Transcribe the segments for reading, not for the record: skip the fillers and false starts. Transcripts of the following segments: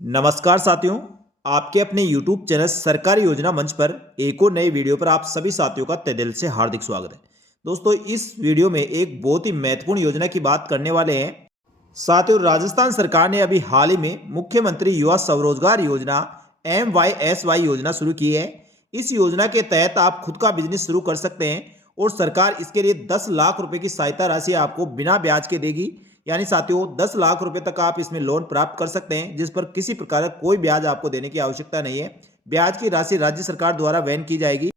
नमस्कार साथियों, आपके अपने YouTube चैनल सरकारी योजना मंच पर एक और नए वीडियो पर आप सभी साथियों का तहे दिल से हार्दिक स्वागत है। दोस्तों, इस वीडियो में एक बहुत ही महत्वपूर्ण योजना की बात करने वाले हैं। साथियों, राजस्थान सरकार ने अभी हाल ही में मुख्यमंत्री युवा स्वरोजगार योजना MYSY योजना शुरू की है। इस योजना के तहत आप खुद का बिजनेस शुरू कर सकते हैं और सरकार इसके लिए 10 लाख रुपए की सहायता राशि आपको बिना ब्याज के देगी। यानी साथियों, 10 लाख रुपए तक आप इसमें लोन प्राप्त कर सकते हैं, जिस पर किसी प्रकार का कोई ब्याज आपको देने की आवश्यकता नहीं है। ब्याज की राशि राज्य सरकार द्वारा वहन की जाएगी।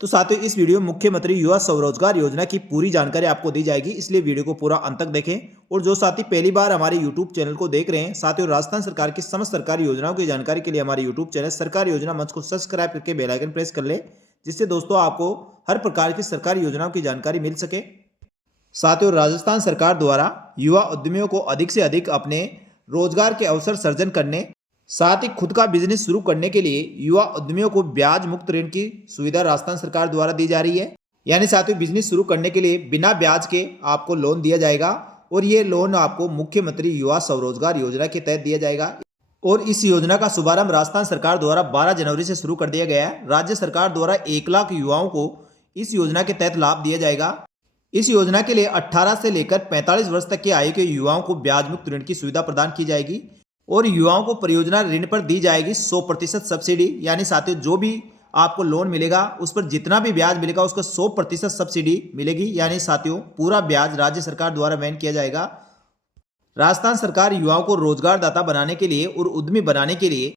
तो साथियों, इस वीडियो में मुख्यमंत्री युवा स्वरोजगार योजना की पूरी जानकारी आपको दी जाएगी, इसलिए वीडियो को पूरा अंत तक देखें। और जो साथी पहली बार हमारे यूट्यूब चैनल को देख रहे हैं, साथियों राजस्थान सरकार की समस्त सरकारी योजनाओं की जानकारी के लिए हमारे यूट्यूब चैनल सरकारी योजना मंच को सब्सक्राइब करके बेल आइकन प्रेस कर ले, जिससे दोस्तों आपको हर प्रकार की सरकारी योजनाओं की जानकारी मिल सके। साथियों, राजस्थान सरकार द्वारा युवा उद्यमियों को अधिक से अधिक अपने रोजगार के अवसर सर्जन करने, साथ ही खुद का बिजनेस शुरू करने के लिए युवा उद्यमियों को ब्याज मुक्त ऋण की सुविधा राजस्थान सरकार द्वारा दी जा रही है। यानी साथियों, बिजनेस शुरू करने के लिए बिना ब्याज के आपको लोन दिया जाएगा और ये लोन आपको मुख्यमंत्री युवा स्वरोजगार योजना के तहत दिया जाएगा। और इस योजना का शुभारंभ राजस्थान सरकार द्वारा 12 जनवरी से शुरू कर दिया गया है। राज्य सरकार द्वारा 1 लाख युवाओं को इस योजना के तहत लाभ दिया जाएगा। इस योजना के लिए 18 से लेकर 45 वर्ष तक की आयु के युवाओं को ब्याज मुक्त ऋण की सुविधा प्रदान की जाएगी और युवाओं को परियोजना ऋण पर दी जाएगी 100% सब्सिडी। यानी साथियों, जो भी आपको लोन मिलेगा उस पर जितना भी ब्याज मिलेगा उसको 100% सब्सिडी मिलेगी। यानी साथियों, पूरा ब्याज राज्य सरकार द्वारा वहन किया जाएगा। राजस्थान सरकार युवाओं को रोजगारदाता बनाने के लिए और उद्यमी बनाने के लिए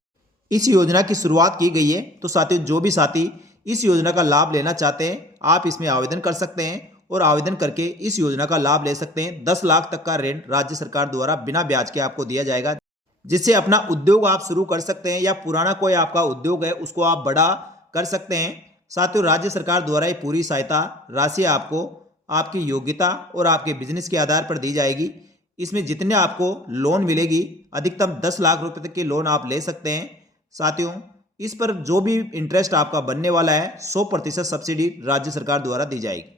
इस योजना की शुरुआत की गई है। तो साथियों, जो भी साथी इस योजना का लाभ लेना चाहते हैं, आप इसमें आवेदन कर सकते हैं और आवेदन करके इस योजना का लाभ ले सकते हैं। 10 लाख तक का ऋण राज्य सरकार द्वारा बिना ब्याज के आपको दिया जाएगा, जिससे अपना उद्योग आप शुरू कर सकते हैं या पुराना कोई आपका उद्योग है उसको आप बड़ा कर सकते हैं। साथियों, राज्य सरकार द्वारा ये पूरी सहायता राशि आपको आपकी योग्यता और आपके बिजनेस के आधार पर दी जाएगी। इसमें जितने आपको लोन मिलेगी, अधिकतम 10 लाख रुपए तक के लोन आप ले सकते हैं। साथियों, इस पर जो भी इंटरेस्ट आपका बनने वाला है 100% सब्सिडी राज्य सरकार द्वारा दी जाएगी।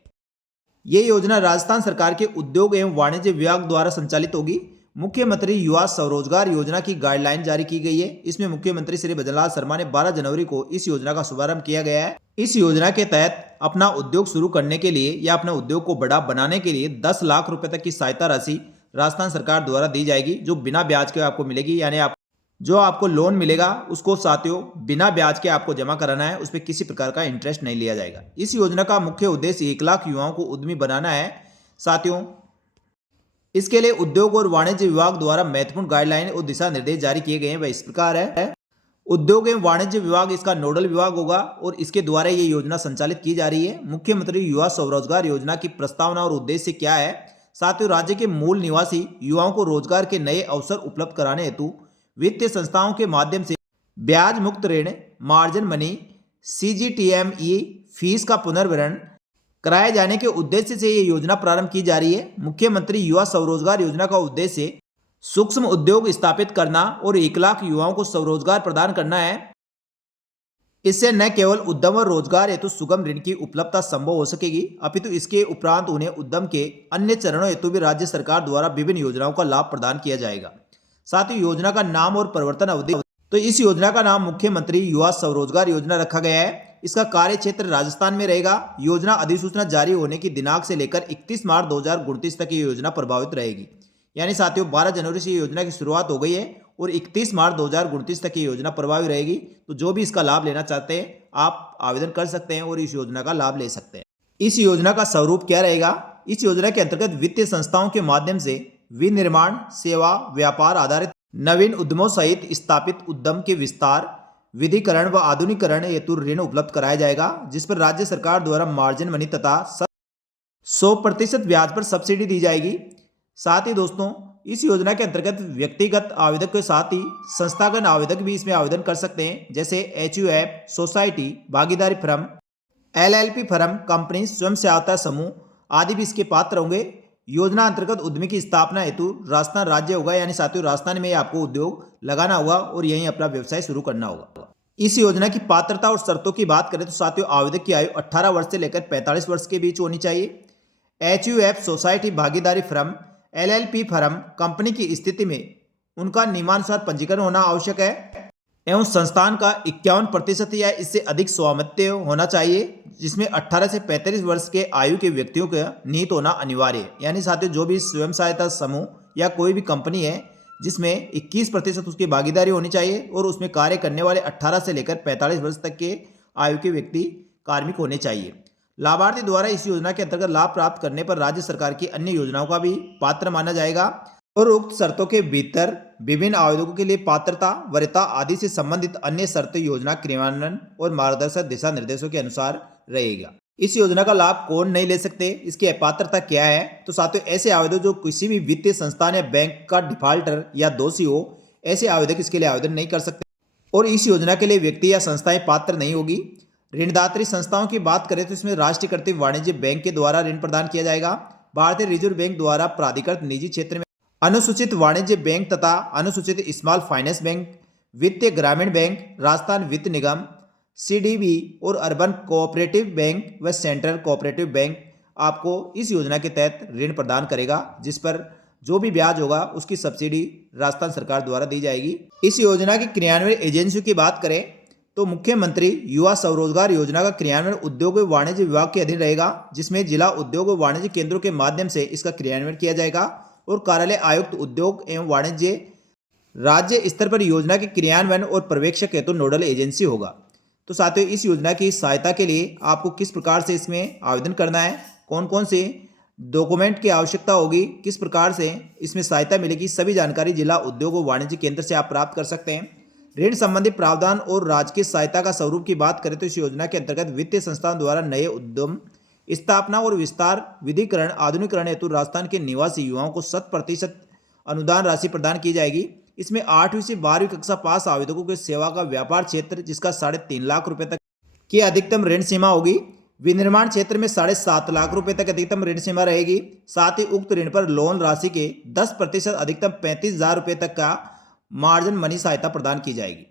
ये योजना राजस्थान सरकार के उद्योग एवं वाणिज्य विभाग द्वारा संचालित होगी। मुख्यमंत्री युवा स्वरोजगार योजना की गाइडलाइन जारी की गई है। इसमें मुख्यमंत्री श्री भजनलाल शर्मा ने 12 जनवरी को इस योजना का शुभारंभ किया गया है। इस योजना के तहत अपना उद्योग शुरू करने के लिए या अपने उद्योग को बड़ा बनाने के लिए 10 लाख रुपए तक की सहायता राशि राजस्थान सरकार द्वारा दी जाएगी, जो बिना ब्याज के आपको मिलेगी। यानी आप जो आपको लोन मिलेगा उसको साथियों बिना ब्याज के आपको जमा कराना है, उस पर किसी प्रकार का इंटरेस्ट नहीं लिया जाएगा। इस योजना का मुख्य उद्देश्य 1 लाख युवाओं को उद्यमी बनाना है। साथियों, इसके लिए उद्योग और वाणिज्य विभाग द्वारा महत्वपूर्ण गाइडलाइन और दिशा निर्देश जारी किए गए हैं। वह इस प्रकार है। उद्योग एवं वाणिज्य विभाग इसका नोडल विभाग होगा और इसके द्वारा ये योजना संचालित की जा रही है। मुख्यमंत्री युवा स्वरोजगार योजना की प्रस्तावना और उद्देश्य क्या है? साथियों, राज्य के मूल निवासी युवाओं को रोजगार के नए अवसर उपलब्ध कराने हेतु वित्तीय संस्थाओं के माध्यम से ब्याज मुक्त ऋण, मार्जिन मनी, CGTME फीस का पुनर्भरण कराए जाने के उद्देश्य से यह योजना प्रारंभ की जा रही है। मुख्यमंत्री युवा स्वरोजगार योजना का उद्देश्य सूक्ष्म उद्योग स्थापित करना और 1 लाख युवाओं को स्वरोजगार प्रदान करना है। इससे न केवल उद्यम और रोजगार हेतु सुगम ऋण की उपलब्धता संभव हो सकेगी, अपितु इसके उपरांत उन्हें उद्यम के अन्य चरणों हेतु भी राज्य सरकार द्वारा विभिन्न योजनाओं का लाभ प्रदान किया जाएगा। साथ ही योजना का नाम और परिवर्तन अवधि, तो इस योजना का नाम मुख्यमंत्री युवा स्वरोजगार योजना रखा गया है। इसका कार्य क्षेत्र राजस्थान में रहेगा। योजना अधिसूचना जारी होने की दिनांक से लेकर 31 मार्च 2029 तक ये योजना प्रभावित रहेगी। यानी साथियों, 12 जनवरी से योजना की शुरुआत हो गई है और 31 मार्च 2029 तक ये योजना प्रभावी रहेगी। तो जो भी इसका लाभ लेना चाहते हैं, आप आवेदन कर सकते हैं और इस योजना का लाभ ले सकते हैं। इस योजना का स्वरूप क्या रहेगा? इस योजना के अंतर्गत वित्तीय संस्थाओं के माध्यम से विनिर्माण, सेवा, व्यापार आधारित नवीन उद्यमों सहित स्थापित उद्यम के विस्तार, विधिकरण व आधुनिकीकरण हेतु ऋण उपलब्ध कराया जाएगा, जिस पर राज्य सरकार द्वारा मार्जिन मनी तथा 100% ब्याज पर सब्सिडी दी जाएगी। साथ ही दोस्तों, इस योजना के अंतर्गत व्यक्तिगत आवेदक के साथ ही संस्थागत आवेदक भी इसमें आवेदन कर सकते हैं, जैसे HUF, सोसाइटी, भागीदारी फर्म, LLP फर्म, कंपनी, स्वयं सहायता समूह आदि भी इसके पात्र होंगे। योजना अंतर्गत उद्यमी की स्थापना हेतु राजस्थान राज्य होगा। यानी साथियों, राजस्थान में आपको उद्योग लगाना होगा और यहीं अपना व्यवसाय शुरू करना होगा। इस योजना की पात्रता और शर्तों की बात करें तो साथियों, आवेदक की आयु 18 वर्ष से लेकर 45 वर्ष के बीच होनी चाहिए। HUF, सोसाइटी, भागीदारी फर्म, LLP फर्म, कंपनी की स्थिति में उनका नियमानुसार पंजीकरण होना आवश्यक है एवं संस्थान का 51% या इससे अधिक स्वामित्व होना चाहिए, जिसमें 18 से 45 वर्ष के आयु के व्यक्तियों का निहित होना अनिवार्य है। यानी साथियों, जो भी स्वयं सहायता समूह या कोई भी कंपनी है जिसमें 21% उसकी भागीदारी होनी चाहिए और उसमें कार्य करने वाले 18 से लेकर 45 वर्ष तक के आयु के व्यक्ति कार्मिक होने चाहिए। लाभार्थी द्वारा इस योजना के अंतर्गत लाभ प्राप्त करने पर राज्य सरकार की अन्य योजनाओं का भी पात्र माना जाएगा और उक्त शर्तों के भीतर विभिन्न आवेदकों के लिए पात्रता, वरीयता आदि से संबंधित अन्य शर्तें योजना क्रियान्वयन और मार्गदर्शक दिशा निर्देशों के अनुसार रहेगा। इस योजना का लाभ कौन नहीं ले सकते, इसकी अपात्रता क्या है? तो साथियों, ऐसे आवेदक जो किसी भी वित्तीय संस्थान या बैंक का डिफाल्टर या दोषी हो, ऐसे आवेदक इसके लिए आवेदन नहीं कर सकते और इस योजना के लिए व्यक्ति या संस्थाएं पात्र नहीं होगी। ऋणदात्री संस्थाओं की बात करें तो इसमें राष्ट्रीयकृत वाणिज्य बैंक के द्वारा ऋण प्रदान किया जाएगा। भारतीय रिजर्व बैंक द्वारा प्राधिकृत निजी क्षेत्र में अनुसूचित वाणिज्य बैंक तथा अनुसूचित स्मॉल फाइनेंस बैंक, वित्तीय ग्रामीण बैंक, राजस्थान वित्त निगम, सीडीबी और अर्बन कोऑपरेटिव बैंक व सेंट्रल कोऑपरेटिव बैंक आपको इस योजना के तहत ऋण प्रदान करेगा, जिस पर जो भी ब्याज होगा उसकी सब्सिडी राजस्थान सरकार द्वारा दी जाएगी। इस योजना की क्रियान्वयन एजेंसियों की बात करें तो मुख्यमंत्री युवा स्वरोजगार योजना का क्रियान्वयन उद्योग व वाणिज्य विभाग के अधीन रहेगा, जिसमें जिला उद्योग व वाणिज्य केंद्रों के माध्यम से इसका क्रियान्वयन किया जाएगा और कार्यालय आयुक्त उद्योग एवं वाणिज्य राज्य स्तर पर योजना के क्रियान्वयन और पर्यवेक्षक हेतु नोडल एजेंसी होगा। तो साथियों, इस योजना की सहायता के लिए आपको किस प्रकार से इसमें आवेदन करना है, कौन कौन से डॉक्यूमेंट की आवश्यकता होगी, किस प्रकार से इसमें सहायता मिलेगी, सभी जानकारी जिला उद्योग व वाणिज्य केंद्र से आप प्राप्त कर सकते हैं। ऋण संबंधी प्रावधान और राजकीय सहायता का स्वरूप की बात करें तो इस योजना के अंतर्गत वित्तीय संस्थान द्वारा नए उद्यम स्थापना और विस्तार, विधिकरण, आधुनिकरण हेतु राजस्थान के निवासी युवाओं को 100% अनुदान राशि प्रदान की जाएगी। इसमें 8वीं से 12वीं कक्षा पास आवेदकों के सेवा का व्यापार क्षेत्र जिसका 3.5 लाख रुपए तक की अधिकतम ऋण सीमा होगी। विनिर्माण क्षेत्र में 7.5 लाख रुपए तक अधिकतम ऋण सीमा रहेगी। साथ ही उक्त ऋण पर लोन राशि के 10% अधिकतम 35,000 रुपए तक का मार्जिन मनी सहायता प्रदान की जाएगी।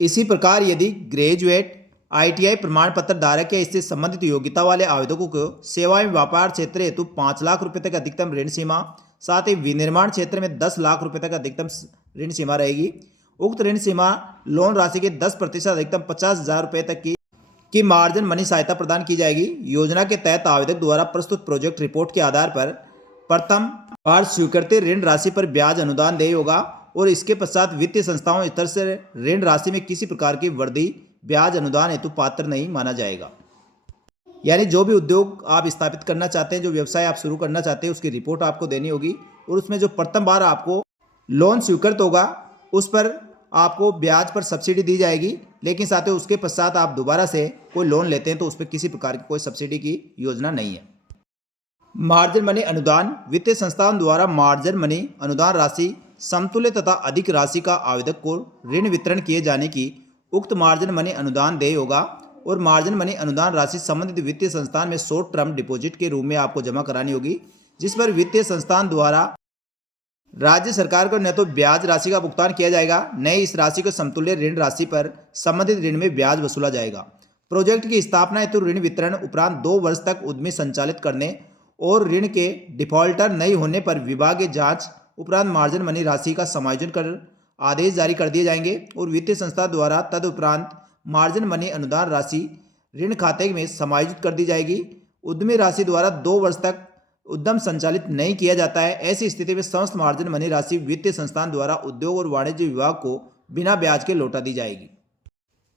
इसी प्रकार यदि ग्रेजुएट, ITI प्रमाण पत्र धारक या इससे संबंधित योग्यता वाले आवेदकों को सेवा एवं व्यापार क्षेत्र हेतु 5 लाख रुपए तक अधिकतम ऋण सीमा, साथ ही विनिर्माण क्षेत्र में 10 लाख रुपए तक अधिकतम ऋण सीमा रहेगी। उक्त ऋण सीमा लोन राशि के 10% अधिकतम 50,000 रुपए तक की मार्जिन मनी सहायता प्रदान की जाएगी। योजना के तहत आवेदक द्वारा प्रस्तुत प्रोजेक्ट रिपोर्ट के आधार पर प्रथम बार स्वीकृत ऋण राशि पर ब्याज अनुदान देय होगा और इसके पश्चात वित्तीय संस्थाओं स्तर से ऋण राशि में किसी प्रकार की वृद्धि ब्याज अनुदान हेतु पात्र नहीं माना जाएगा। यानी जो भी उद्योग आप स्थापित करना चाहते हैं, जो व्यवसाय आप शुरू करना चाहते हैं, उसकी रिपोर्ट आपको देनी होगी और उसमें जो प्रथम बार आपको लोन स्वीकृत होगा उस पर आपको ब्याज पर सब्सिडी दी जाएगी। लेकिन साथ ही उसके पश्चात आप दोबारा से कोई लोन लेते हैं तो उस पर किसी प्रकार की कोई सब्सिडी की योजना नहीं है। मार्जिन मनी अनुदान, वित्तीय संस्थान द्वारा मार्जिन मनी अनुदान राशि समतुल्य तथा अधिक राशि का आवेदक को ऋण वितरण किए जाने की उक्त मार्जिन मनी अनुदान देय होगा और मार्जिन मनी अनुदान राशि संबंधित वित्तीय संस्थान में शॉर्ट टर्म डिपॉजिट के रूप में आपको जमा करानी होगी, जिस पर वित्तीय संस्थान द्वारा राज्य सरकार को न तो ब्याज राशि का भुगतान किया जाएगा, न ही इस राशि को समतुल्य ऋण राशि पर संबंधित ऋण में ब्याज वसूला जाएगा। प्रोजेक्ट की स्थापना हेतु ऋण वितरण उपरांत 2 वर्ष तक उद्यमी संचालित करने और ऋण के डिफॉल्टर नहीं होने पर विभागीय जांच उपरांत मार्जिन मनी राशि का समायोजन कर आदेश जारी कर दिए जाएंगे और वित्तीय संस्था द्वारा तदुपरांत मार्जिन मनी अनुदान राशि ऋण खाते में समायोजित कर दी जाएगी। उद्यमी राशि द्वारा 2 वर्ष तक उद्यम संचालित नहीं किया जाता है। ऐसी स्थिति में समस्त मार्जिन मनी राशि वित्तीय संस्थान द्वारा उद्योग और वाणिज्य विभाग को बिना ब्याज के लौटा दी जाएगी।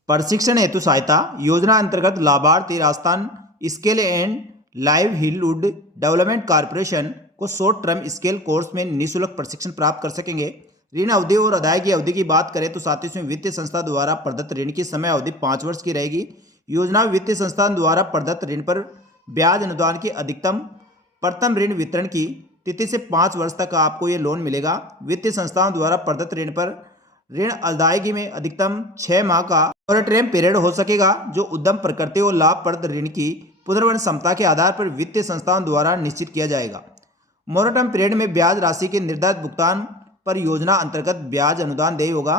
प्रशिक्षण हेतु सहायता योजना अंतर्गत लाभार्थी Rajasthan skill and livelihood development corporation को शॉर्ट टर्म स्किल कोर्स में निःशुल्क प्रशिक्षण प्राप्त कर सकेंगे। ऋण अवधि और अदायगी अवधि की बात करें तो साथ ही इसमें वित्तीय संस्था द्वारा प्रदत्त ऋण की समय अवधि 5 वर्ष की रहेगी। योजना वित्तीय संस्थान द्वारा प्रदत्त ऋण पर ब्याज अनुदान की अधिकतम प्रथम ऋण वितरण की तिथि से 5 वर्ष तक आपको ये लोन मिलेगा। वित्तीय संस्थाओं द्वारा प्रदत्त ऋण पर ऋण अदायगी में अधिकतम 6 माह का मोरेटोरियम पीरियड हो सकेगा, जो उद्यम प्रकृति और लाभप्रद ऋण की पुनर्वहन क्षमता के आधार पर वित्तीय संस्थाओं द्वारा निश्चित किया जाएगा। मोरेटोरियम पीरियड में ब्याज राशि के निर्धारित भुगतान पर योजना अंतर्गत ब्याज अनुदान देय होगा।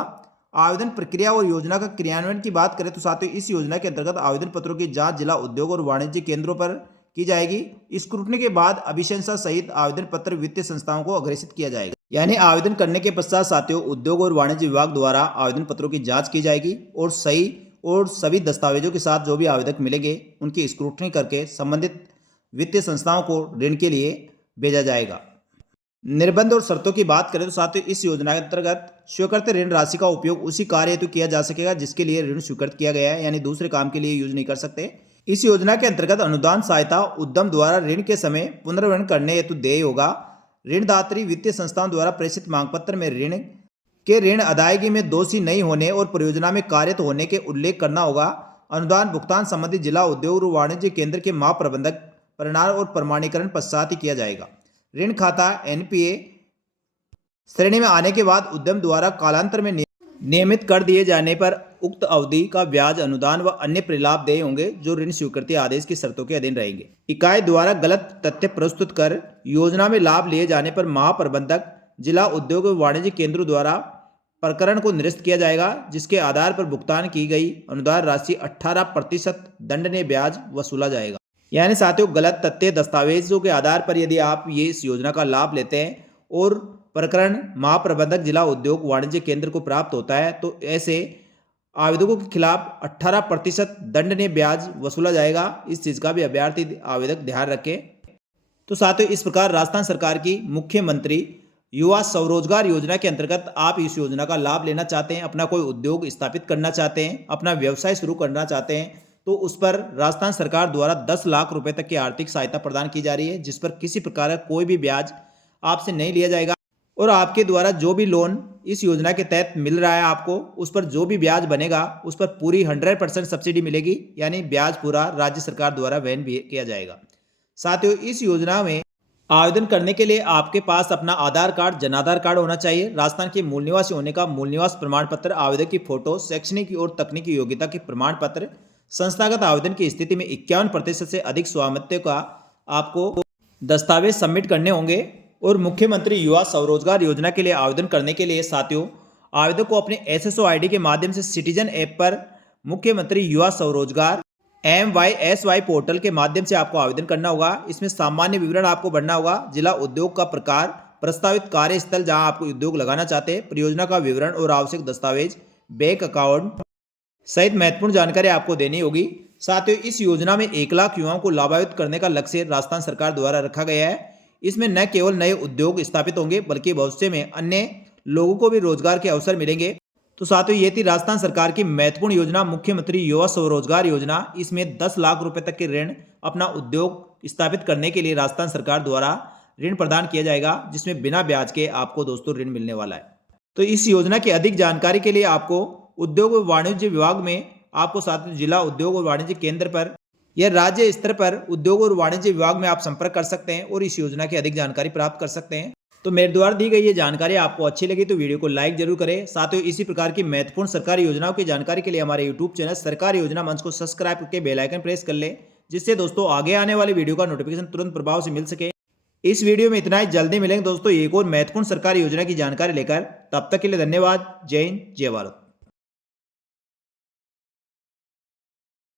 आवेदन प्रक्रिया और योजना का क्रियान्वयन की बात करें तो साथियों इस योजना के अंतर्गत आवेदन पत्रों की जांच जिला उद्योग और वाणिज्य केंद्रों पर की जाएगी। स्क्रूटनी के बाद अभिशंसा सहित आवेदन पत्र वित्तीय संस्थाओं को अग्रेसित किया जाएगा। यानी आवेदन करने के पश्चात साथियों उद्योग और वाणिज्य विभाग द्वारा आवेदन पत्रों की जांच की जाएगी और सही और सभी दस्तावेजों के साथ जो भी आवेदक मिलेंगे उनकी स्क्रूटनी करके संबंधित वित्तीय संस्थाओं को ऋण के लिए भेजा जाएगा। निर्बंध और शर्तों की बात करें तो साथियों इस योजना के अंतर्गत स्वीकृत ऋण राशि का उपयोग उसी कार्य हेतु किया जा सकेगा जिसके लिए ऋण स्वीकृत किया गया है, यानी दूसरे काम के लिए यूज नहीं कर सकते। इस योजना के अंतर्गत अनुदान सहायता उद्यम द्वारा ऋण के समय पुनर्वरण करने हेतु देय होगा। ऋणदात्री वित्तीय संस्थाओं द्वारा प्रेषित मांग पत्र में ऋण अदायगी में दोषी नहीं होने और परियोजना में कार्यरत होने के उल्लेख करना होगा। अनुदान भुगतान संबंधित जिला उद्योग और वाणिज्य केंद्र के महाप्रबंधक परिणाम और प्रमाणीकरण पश्चात ही किया जाएगा। ऋण खाता एनपीए श्रेणी में आने के बाद उद्यम द्वारा कालांतर में नियमित कर दिए जाने पर उक्त अवधि का ब्याज अनुदान व अन्य प्रलाभ देय होंगे जो ऋण स्वीकृति आदेश की शर्तों के अधीन रहेंगे। इकाई द्वारा गलत तथ्य प्रस्तुत कर योजना में लाभ लिए जाने पर महाप्रबंधक जिला उद्योग व वाणिज्य केंद्रों द्वारा प्रकरण को निरस्त किया जाएगा, जिसके आधार पर भुगतान की गई अनुदान राशि 18% दंडनीय ब्याज वसूला जाएगा। यानी साथियों गलत तथ्य दस्तावेजों के आधार पर यदि आप ये इस योजना का लाभ लेते हैं और प्रकरण महाप्रबंधक जिला उद्योग वाणिज्य केंद्र को प्राप्त होता है तो ऐसे आवेदकों के खिलाफ 18% दंडनीय ब्याज वसूला जाएगा। इस चीज का भी अभ्यर्थी आवेदक ध्यान रखें। तो साथियों इस प्रकार राजस्थान सरकार की मुख्यमंत्री युवा स्वरोजगार योजना के अंतर्गत आप इस योजना का लाभ लेना चाहते हैं, अपना कोई उद्योग स्थापित करना चाहते हैं, अपना व्यवसाय शुरू करना चाहते हैं तो उस पर राजस्थान सरकार द्वारा 10 लाख रुपए तक की आर्थिक सहायता प्रदान की जा रही है, जिस पर किसी प्रकार का कोई भी ब्याज आपसे नहीं लिया जाएगा और आपके द्वारा जो भी लोन इस योजना के तहत मिल रहा है आपको उस पर जो भी ब्याज बनेगा उस पर पूरी 100% सब्सिडी मिलेगी, यानी ब्याज पूरा राज्य सरकार द्वारा वहन भी किया जाएगा। साथियों इस योजना में आवेदन करने के लिए आपके पास अपना आधार कार्ड, जनाधार कार्ड होना चाहिए, राजस्थान के मूल निवासी होने का मूल निवास प्रमाण पत्र, आवेदक की फोटो, शैक्षणिक और तकनीकी योग्यता के प्रमाण पत्र, संस्थागत आवेदन की स्थिति में 51% से अधिक स्वामित्व का आपको दस्तावेज सबमिट करने होंगे। और मुख्यमंत्री युवा स्वरोजगार योजना के लिए आवेदन करने के लिए साथियों आवेदक को अपने एसएसओ आईडी के माध्यम से सिटीजन ऐप पर मुख्यमंत्री युवा स्वरोजगार MYSY पोर्टल के माध्यम से आपको आवेदन करना होगा। इसमें सामान्य विवरण आपको भरना होगा, जिला उद्योग का प्रकार, प्रस्तावित कार्यस्थल जहां आपको उद्योग लगाना चाहते हैं, परियोजना का विवरण और आवश्यक दस्तावेज, बैंक अकाउंट सहित महत्वपूर्ण जानकारी आपको देनी होगी। साथियों इस योजना में 1 लाख युवाओं को लाभान्वित करने का लक्ष्य राजस्थान सरकार द्वारा रखा गया है। इसमें न केवल नए उद्योग स्थापित होंगे बल्कि भविष्य में अन्य लोगों को भी रोजगार के अवसर मिलेंगे। तो साथियों ये थी राजस्थान सरकार की महत्वपूर्ण योजना मुख्यमंत्री युवा स्वरोजगार योजना। इसमें 10 लाख रुपए तक के ऋण अपना उद्योग स्थापित करने के लिए राजस्थान सरकार द्वारा ऋण प्रदान किया जाएगा, जिसमें बिना ब्याज के आपको दोस्तों ऋण मिलने वाला है। तो इस योजना की अधिक जानकारी के लिए आपको उद्योग और वाणिज्य विभाग में आपको साथियों जिला उद्योग और वाणिज्य केंद्र पर या राज्य स्तर पर उद्योग और वाणिज्य विभाग में आप संपर्क कर सकते हैं और इस योजना की अधिक जानकारी प्राप्त कर सकते हैं। तो मेरे द्वारा दी गई ये जानकारी आपको अच्छी लगी तो वीडियो को लाइक जरूर करें। साथियों इसी प्रकार की महत्वपूर्ण सरकारी योजनाओं की जानकारी के लिए हमारे यूट्यूब चैनल सरकारी योजना मंच को सब्सक्राइब करके बेल आइकन प्रेस कर ले, जिससे दोस्तों आगे आने वाली वीडियो का नोटिफिकेशन तुरंत प्रभाव से मिल सके। इस वीडियो में इतना ही, जल्दी मिलेंगे दोस्तों एक और महत्वपूर्ण सरकारी योजना की जानकारी लेकर। तब तक के लिए धन्यवाद। जय हिंद, जय भारत।